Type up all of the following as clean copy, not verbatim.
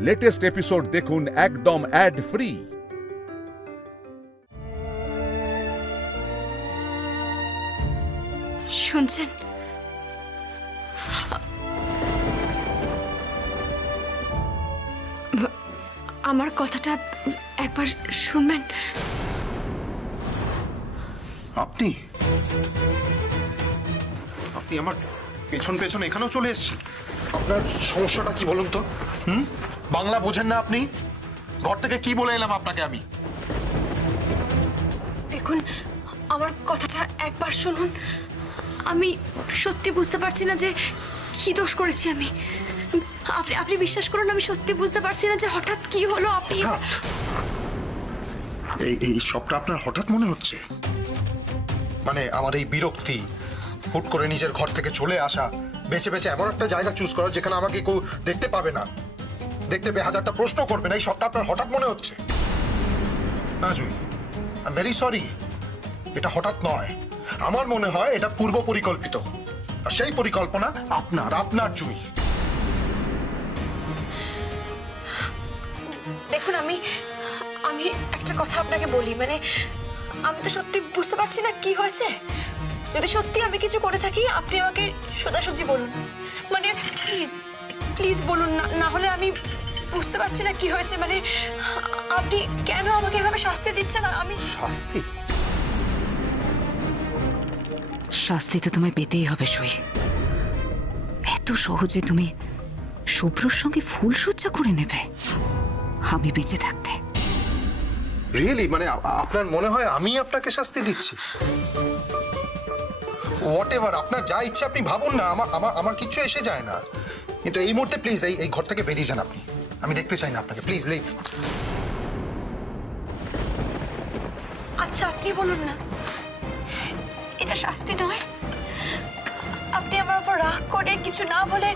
Latest episode দেখুন একদম add free. শুনছেন? আমার কথাটা একবার শুনবেন? আপনি আপনি আমার পেছন পেছন এখানেও চলে এসেছেন। আপনার সমস্যাটা কি বলুন তো? বাংলা বোঝেন না আপনি? ঘর থেকে কি বলে এলাম আপনাকে আমি? দেখুন, আমার কথাটা একবার শুনুন। আমি সত্যি বুঝতে পারছি না যে কি দোষ করেছি আমি। আপনি বিশ্বাস করুন, আমি সত্যি বুঝতে পারছি না যে হঠাৎ কি হলো। আপনি এই সবটা আপনার হঠাৎ মনে হচ্ছে? মানে আমার এই বিরক্তি, হুট করে নিজের ঘর থেকে চলে আসা, বেছে বেছে এমন একটা জায়গা চুজ করা যেখানে আমাকে কেউ দেখতে পাবে না, দেখতে পেয়ে হাজারটা প্রশ্ন করবে না, এই সবটা আপনার হঠাৎ মনে হচ্ছে? না জুই, আই এম ভেরি সরি, এটা হঠাৎ নয়। আমার মনে হয় এটা পূর্ব পরিকল্পিত, আর সেই পরিকল্পনা আপনার জুই। দেখুন, আমি একটা কথা আপনাকে বলি, মানে আমি তো সত্যি বুঝতে পারছি না কি হয়েছে। যদি সত্যি আমি কিছু করে থাকি, আপনি আমাকে সোজাসুজি বলুন, মানে প্লিজ প্লিজ বলুন না, না হলে আমি বুঝতে পারছি না কি হয়েছে। মানে আপনি কেন আমাকে এভাবে শাস্তি দিচ্ছেন? আমি শাস্তি? শাস্তি তো তোমায় পেতেই হবে সই। এত সহজে তুমি শুভ্রর সঙ্গে ফুলসজ্জা করে নেবে আমি বেঁচে থাকতে? রিয়েলি? মানে আপনার মনে হয় আমি আপনাকে শাস্তি দিচ্ছি? হোয়াট এভার, আপনার যা ইচ্ছে আপনি ভাবুন না, আমার কিচ্ছু এসে যায় না। কিন্তু এই মুহূর্তে প্লিজ এই ঘর থেকে বেরিয়ে যান আপনি। আমি দেখতে চাই না আপনাকে, প্লিজ লিভ। আচ্ছা, আপনি বলুন না, এটা শাস্তি নয়? আপনি আমার উপর রাগ করে কিছু না বলে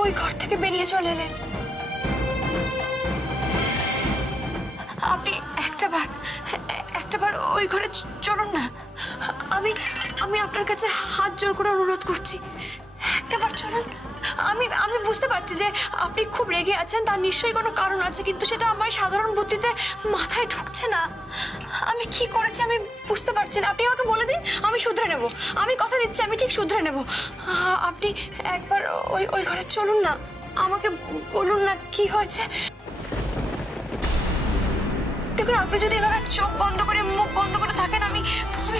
ওই ঘর থেকে বেরিয়ে চলে এলেন। আপনি একটাবার ওই ঘরে চলুন না। আমি আপনার কাছে হাত জোর করে অনুরোধ করছি, একটাবার চলুন। আমি বুঝতে পারছি যে আপনি খুব রেগে আছেন, তার নিশ্চয়ই কোনো কারণ আছে, কিন্তু সেটা আমার সাধারণ বুদ্ধিতে মাথায় ঢুকছে না। আমি কি করেছি আমি বুঝতে পারছি না। আপনি আমাকে বলে দিন, আমি শুধরে নেব। আমি কথা দিচ্ছি, আমি ঠিক শুধরে নেব। আপনি একবার ওই ঘরে চলুন না, আমাকে বলুন না কি হয়েছে। দেখুন, আপনি যদি এভাবে চোখ বন্ধ করে মুখ বন্ধ করে থাকেন, আমি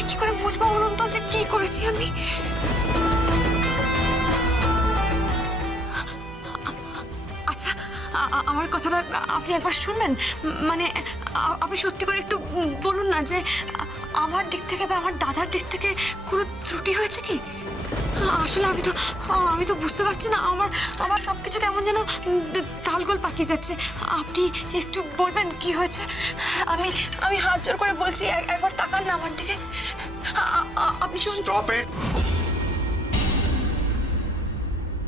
কি করে বুঝবো বলুন তো যে কি করেছি আমি? আচ্ছা, আমার কথাটা আপনি একবার শুনবেন? মানে আপনি সত্যি করে একটু বলুন না যে আমার দিক থেকে বা আমার দাদার দিক থেকে কোনো ত্রুটি হয়েছে কি? আসলে আমি তো বুঝতে পারছি না। আমার সবকিছু কেমন যেন তালগোল পাকিয়ে যাচ্ছে। আপনি একটু বলবেন কি হয়েছে? আমি হাত জোর করে বলছি, একবার তাকান না আমার দিকে। আপনি শুনছেন? Stop it,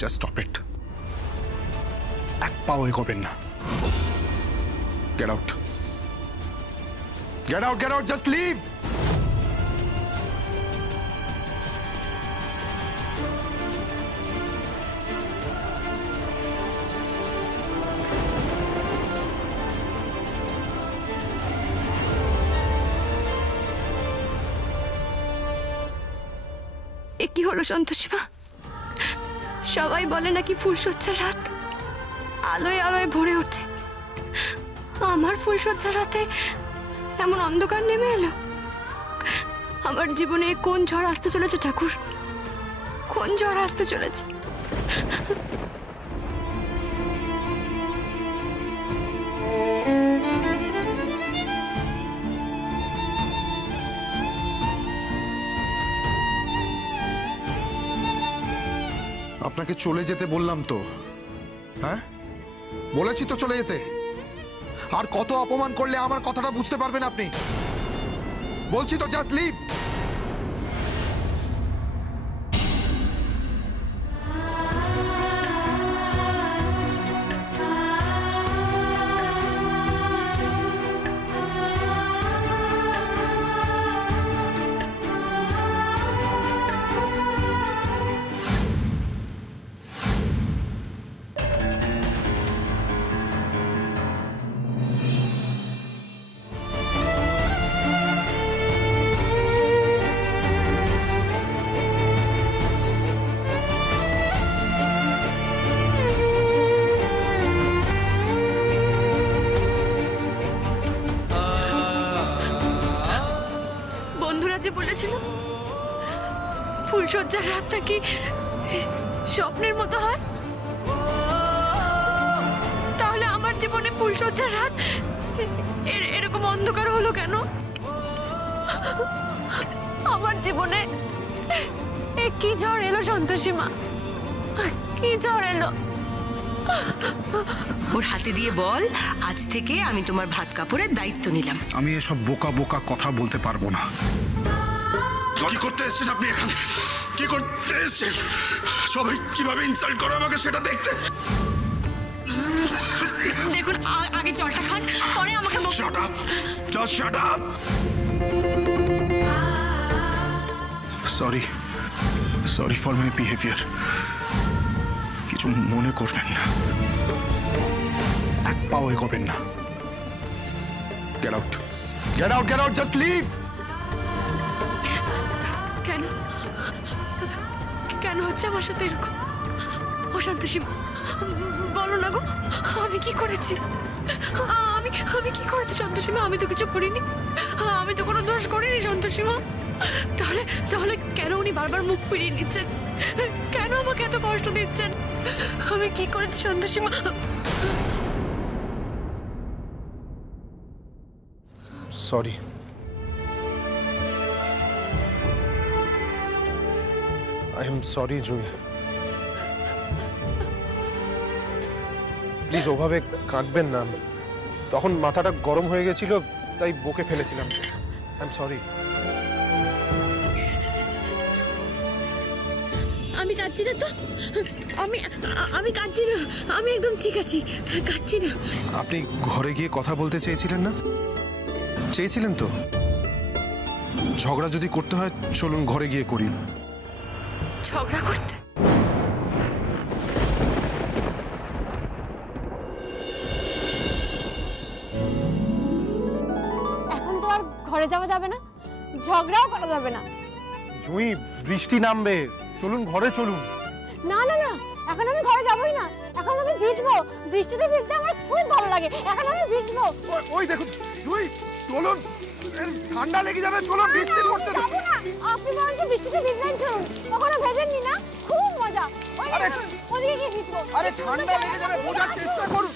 just stop it. এক পাও এগোবেন না। Get out, get out, get out, just leave. এ কি হলো সন্তোষীমা? সবাই বলে নাকি ফুলসজ্জার রাত আলোয় আলোয় ভরে ওঠে। আমার ফুলসজ্জার রাতে এমন অন্ধকার নেমে এলো। আমার জীবনে কোন ঝড় আসতে চলেছে ঠাকুর? কোন ঝড় আসতে চলেছে? আপনাকে চলে যেতে বললাম তো, হ্যাঁ বলেছি তো চলে যেতে। আর কত অপমান করলে আমার কথাটা বুঝতে পারবেন আপনি? বলছি তো জাস্ট লিভ। বলেছিলাম ফুলসজ্জার রাতটা কি স্বপ্নের মতো হয়? তাহলে আমার জীবনে ফুলসজ্জার রাত এরকম অন্ধকার হলো কেন? আমার জীবনে কি ঝড় এলো সন্তোষী মা, কি ঝড় এলো? ওর হাতে দিয়ে বল, আজ থেকে আমি তোমার ভাত কাপড়ের দায়িত্ব নিলাম। আমি এসব বোকা বোকা কথা বলতে পারবো না। কি করতে এসেছেন আপনি এখানে? কি করতে এসেছেন? সবাই কিভাবে ইনসাল্ট করে আমাকে সেটা দেখতে। দেখুন, আগে জলটা খান, পরে আমাকে shut up, just shut up. Sorry, sorry for my behaviour. কিছু মনে করবেন না, এক পাও এগোবেন না। Get out, get out, get out, just leave. কেন কেন হচ্ছে আমার সাথে এরকম? ও সন্তোষী, বলো না গো, আমি কি করেছি? আমি আমি কি করেছি সন্তোষী মা? আমি তো কিছু করিনি, আমি তো কোনো দোষ করিনি সন্তোষী মা। তাহলে তাহলে কেন উনি বারবার মুখ ফিরিয়ে নিচ্ছেন? কেন আমাকে এত কষ্ট দিচ্ছেন? আমি কি করেছি সন্তোষী মা? Sorry, I am sorry Jui. Please ওভাবে কাঁদবেন না, তখন মাথাটা গরম হয়ে গেছিল, তাই বকে ফেলেছিলাম। I am sorry. আমি কাঁদছি না তো, আমি আমি কাঁদছি না, আমি একদম ঠিক আছি, কাঁদছি না। আপনি ঘরে গিয়ে কথা বলতে চেয়েছিলেন না? চেয়েছিলেন তো? ঝগড়া যদি করতে হয় চলুন ঘরে গিয়ে করি। ঝগড়া করতে? এখন তো আর ঘরে যাওয়া যাবে না, ঝগড়াও করা যাবে না। জুই, বৃষ্টি নামবে, চলুন ঘরে চলুন। না না না, এখন আমি ঘরে যাবোই না, এখন আমি ভিজবো। বৃষ্টিতে ভিজতে আমার খুব ভালো লাগে, এখন আমি ভিজবো। ওই দেখুন জুই, চলুন, ঠান্ডা লেগে যাবে, চলুন বৃষ্টি পড়তে। যাবো না, আপনি বরঞ্চ বৃষ্টিতে ভিজলেন চলুন, কখনো ভেজেননি না, খুব মজা। ওই দেখুন, ওদিকে গিয়ে ভিজবো। আরে ঠান্ডা লেগে যাবে, বোঝার চেষ্টা করুন।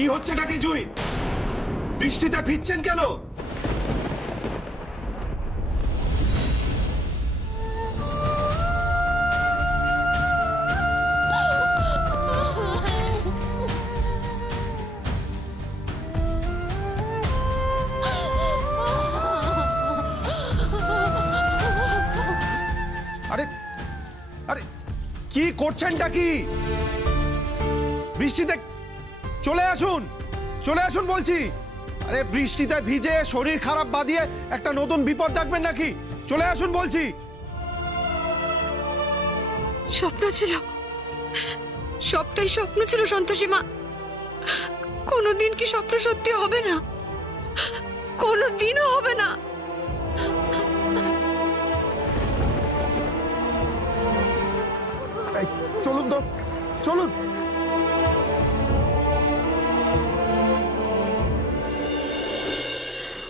কি হচ্ছেটা কি জুই? বৃষ্টিতে ভিজছেন কেন? আরে আরে কি করছেনটা কি? বৃষ্টিতে চলে আসুন, চলে আসুন বলছি। আরে বৃষ্টিতে ভিজে শরীর খারাপ বাদিয়ে একটা নতুন বিপদ ডাকবেন নাকি? চলে আসুন বলছি। স্বপ্ন ছিল, সবটাই স্বপ্ন ছিল সন্তোষী মা। কোনোদিন কি স্বপ্ন সত্যি হবে না? কোনোদিনও হবে না। চলুন তো, চলুন।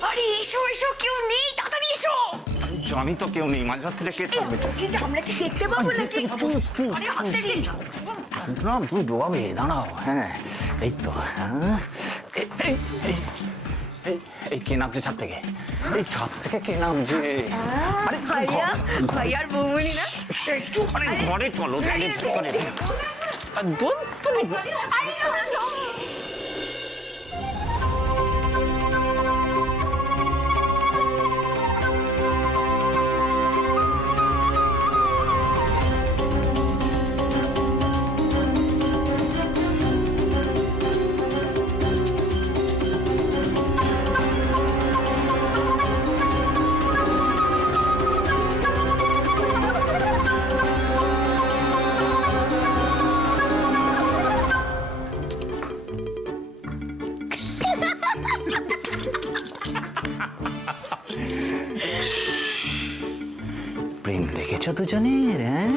আরে এসো এসো, কেউ নেই, তাড়াতাড়ি এসো। জানি তো কেউ নেই, মাঝরাত্রিরে কে থাকবে? বলছি যে আমরা কি দেখতে পাবো নাকি? আরে হাতে দিন। না তুমি ডোবাবে, দাঁড়াও। হ্যাঁ এই তো, হ্যাঁ এই কে নামছে ছাদ থেকে? এই ছাদ থেকে কে নামছে? আরে ভাইয়া, ভাইয়ার বৌমনি না? একটু ঘরে চলো, ঘরে। আর দুধ তুমি প্রেম দেখেছো দুজনের? হ্যাঁ,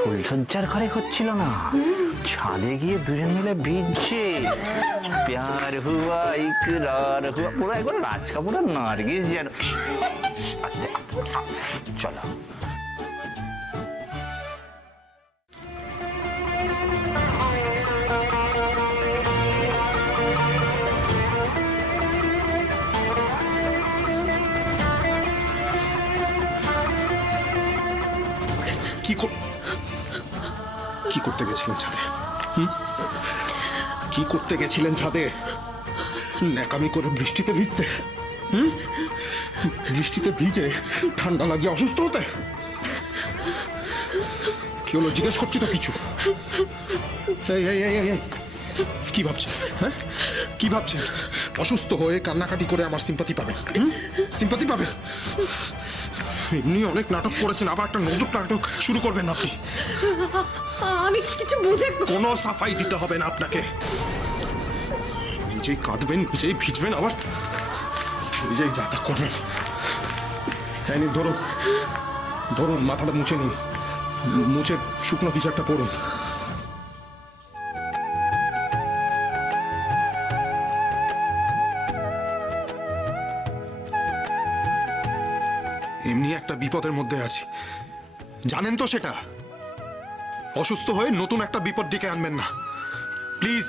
ফুলসজ্জার ঘরে হচ্ছিল না, ছাদে গিয়ে দুজন মিলে ভিজছে। প্যার হুয়া ইকরার হুয়া, পুরো একবার রাজ কাপুরের নার্গিস যেন। আস্তে আস্তে চলো। কি করতে গেছিলেন ছাদে? কি করতে গেছিলেন ছাদে? ন্যাকামি করে বৃষ্টিতে ভিজতে? বৃষ্টিতে ভিজে ঠান্ডা লাগিয়ে অসুস্থ হতে? কি হলো জিজ্ঞেস করছি তো কিছু। এই কি ভাবছেন? হ্যাঁ, কি ভাবছেন? অসুস্থ হয়ে কান্নাকাটি করে আমার সিম্পাথি পাবেন? সিম্পাথি পাবেন? এমনি অনেক নাটক করেছেন, আবার একটা নতুন নাটক শুরু করবেন আপনি। আমি কিছু বুঝে কোনো সাফাই দিতে হবে না আপনাকে। নিজেই কাঁদবেন, নিজেই ভিজবেন, আবার নিজেই যাতা করবেন। হ্যাঁ নিন, ধরুন ধরুন, মাথাটা মুছে নিন, মুছে শুকনো কিছু একটা পড়ুন। এমনি একটা বিপদের মধ্যে আছি, জানেন তো সেটা। অসুস্থ হয়ে নতুন একটা বিপদ ডেকে আনবেন না প্লিজ।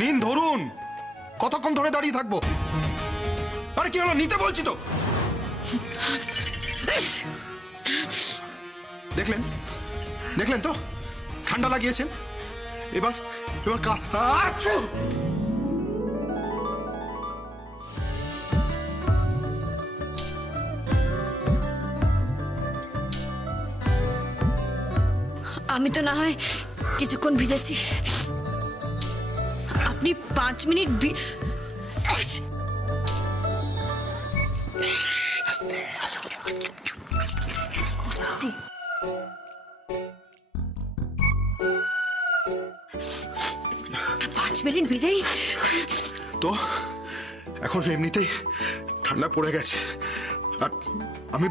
নিন ধরুন, কতক্ষণ ধরে দাঁড়িয়ে থাকবো? আরে কি হলো, নিতে বলছি তো। দেখলেন দেখলেন তো, ঠান্ডা লাগিয়েছেন। এবার এবার আচ্ছা, আমি তো না হয় কিছুক্ষণ ভিজেছি, আপনি 5 মিনিট ভিজেই তো এখন এমনিতেই ঠান্ডা পড়ে গেছে, আর আমি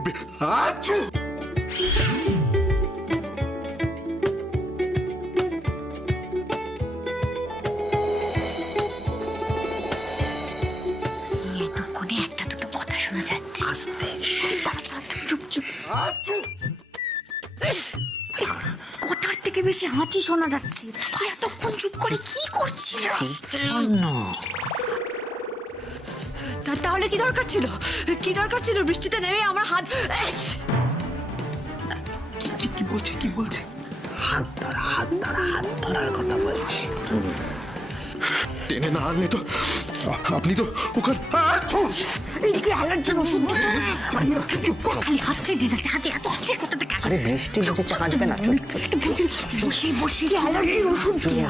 আচ্ছা কোথার থেকে বেশি হাঁচি শোনা যাচ্ছে। এতক্ষণ চুপ করে কি করছিল? তাহলে কি দরকার ছিল? কি দরকার ছিল বৃষ্টিতে নেমে আমার হাত? কি বলছে কি বলছে? হাত ধরার কথা বলছি। টেনে না আনলে তো আপনি তো ওখানে চুপ করো, খালি হাঁচি দিয়ে যাচ্ছে, হাঁচি এত হাঁচি কোথা থেকে? আরে বৃষ্টি বুঝেছে, হাসবে না। বসে বসে কি অ্যালার্জির ওষুধ দিয়া?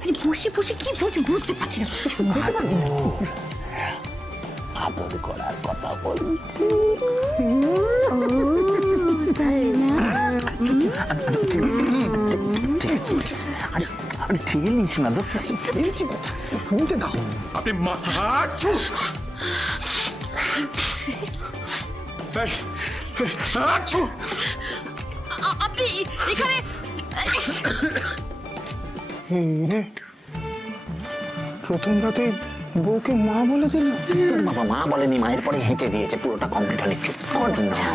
আরে বসে বসে কি বলছে বুঝতে পারছি না, শুনতে পাচ্ছি না। আদর করার কথা বলছি। আরে ঠিক নিস না, শুনতে দাও। আপনি আপনি এখানে প্রথম রাতে বউকে মা বলে দিল। তোর বাবা মা বলেনি, মায়ের পরে হেঁটে দিয়েছে, পুরোটা কমপ্লিট হলে চুপ কর না।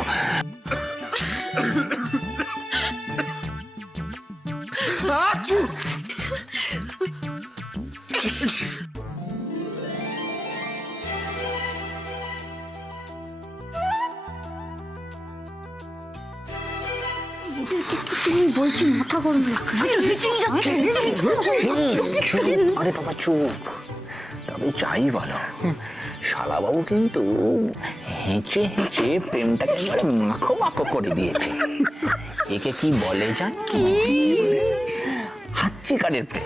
বলছি মাথা গরম লাগবে। আরে বাবা চুপ। তবে চাই বলো, শালাবাবু কিন্তু হেঁচে হেঁচে প্রেমটাকে এবারে মাখো করে দিয়েছে। একে কি বলে জান? হাচ্চিকারের প্রেম।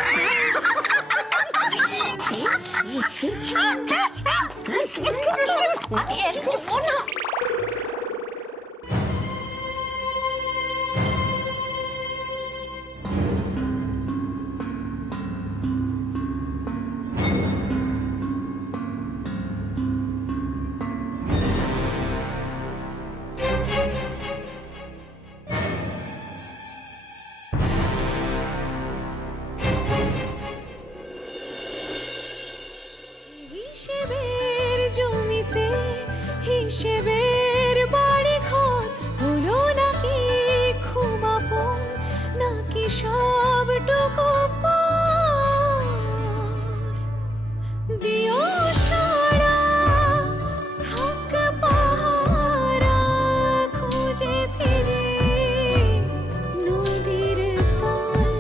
হিসেবের জমিতে হিসেবের বাড়ি ঘর হলো নাকি খুব আপন, নাকি সবটুকু পর? দিও সারা থাক পাহারা খুঁজে ফিরে নদীর তল,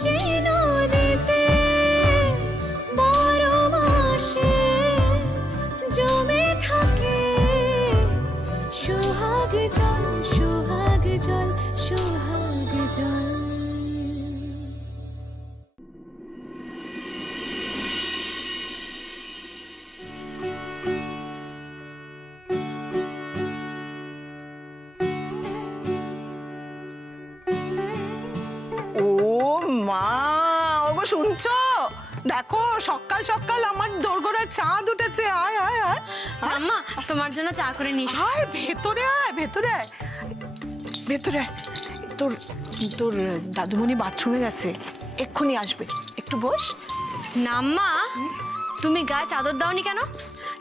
যে নদীতে বারো মাসে জমে থাকে সোহাগ জল, সোহাগ জল, সোহাগ জল। ও মা, ওগো শুনছো? দেখো সকাল সকাল আমার দোরগোড়ায় চাঁদ উঠেছে। আয় আয় আয় আম্মা, তোমার জন্য চা করে নিস। আয় ভেতরে আয়, ভেতরে আয়, ভেতরে আয়। তোর তোর দাদুমণি বাথরুমে গেছে, এক্ষুনি আসবে, একটু বস। না আম্মা, তুমি গায়ে চাদর দাওনি কেন?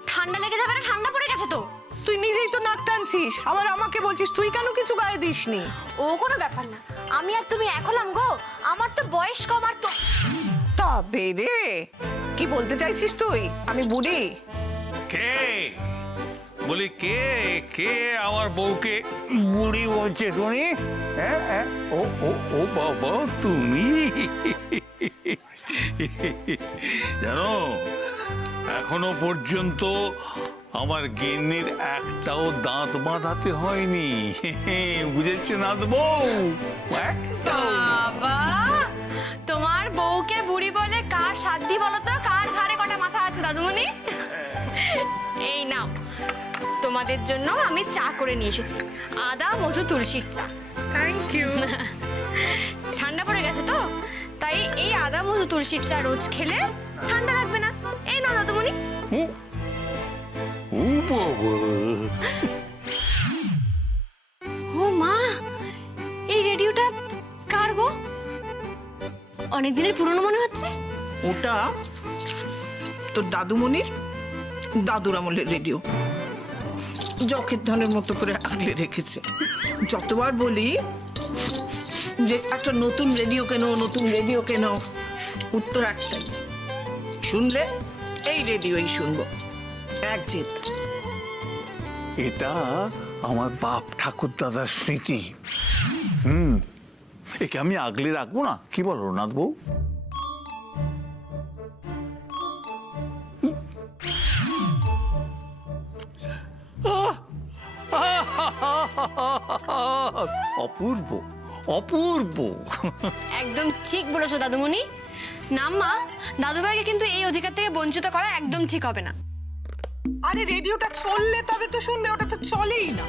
ঠান্ডা লেগে যাবে না? ঠান্ডা পড়ে গেছে তো। তুই নিজেই তো নাক টানছিস, আবার আমাকে বলছিস তুই কেন কিছু গায়ে দিসনি? ও কোনো ব্যাপার না, আমি আর তুমি এক হলাম গো। আমার তো বয়স কম। আর তো তবে রে, কি বলতে চাইছিস তুই? আমি বুড়ি? কে বলি, কে কে আমার বউকে বুড়ি বলছে শুনি? ও ও ও বাবা, তুমি জানো এখনো পর্যন্ত আমার গিন্নির একটাও দাঁত বাঁধাতে হয়নি। বুঝেছ না বউ? বাবা, তোমার বউকে বুড়ি বলে কার সাধ্যি বলো তো? কার ঘাড়ে কটা মাথা আছে দাদুমণি? এই নাও, তোমাদের জন্য আমি চা করে নিয়ে এসেছি, আদা মধু তুলসীর চা। Thank you. ঠান্ডা পড়ে গেছে তো, তাই এই আদা মধু তুলসীর চা রোজ খেলে ঠান্ডা লাগবে না। এই নাও দাদুমণি। ও মা, এই রেডিওটা কার গো? অনেক দিনের পুরনো মনে হচ্ছে। ওটা তোর দাদুমণির দাদুর আমলের রেডিও। জখের ধানের মতো করে আগলে রেখেছে। যতবার বলি যে একটা নতুন রেডিও কেন, নতুন রেডিও কেন, উত্তর একটাই, শুনলে এই রেডিওই শুনবো, এক জিত। এটা আমার বাপ ঠাকুর দাদার স্মৃতি। একে আমি আগলে রাখবো না, কি বলো রঘুনাথ বউ? অপূর্ব, অপূর্ব। একদম ঠিক বলেছো দাদুমণি। না মা, দাদুভাইকে কিন্তু এই অধিকার থেকে বঞ্চিত করা একদম ঠিক হবে না। আরে রেডিওটা চললে তবে তো শুনবে, ওটা তো চলেই না।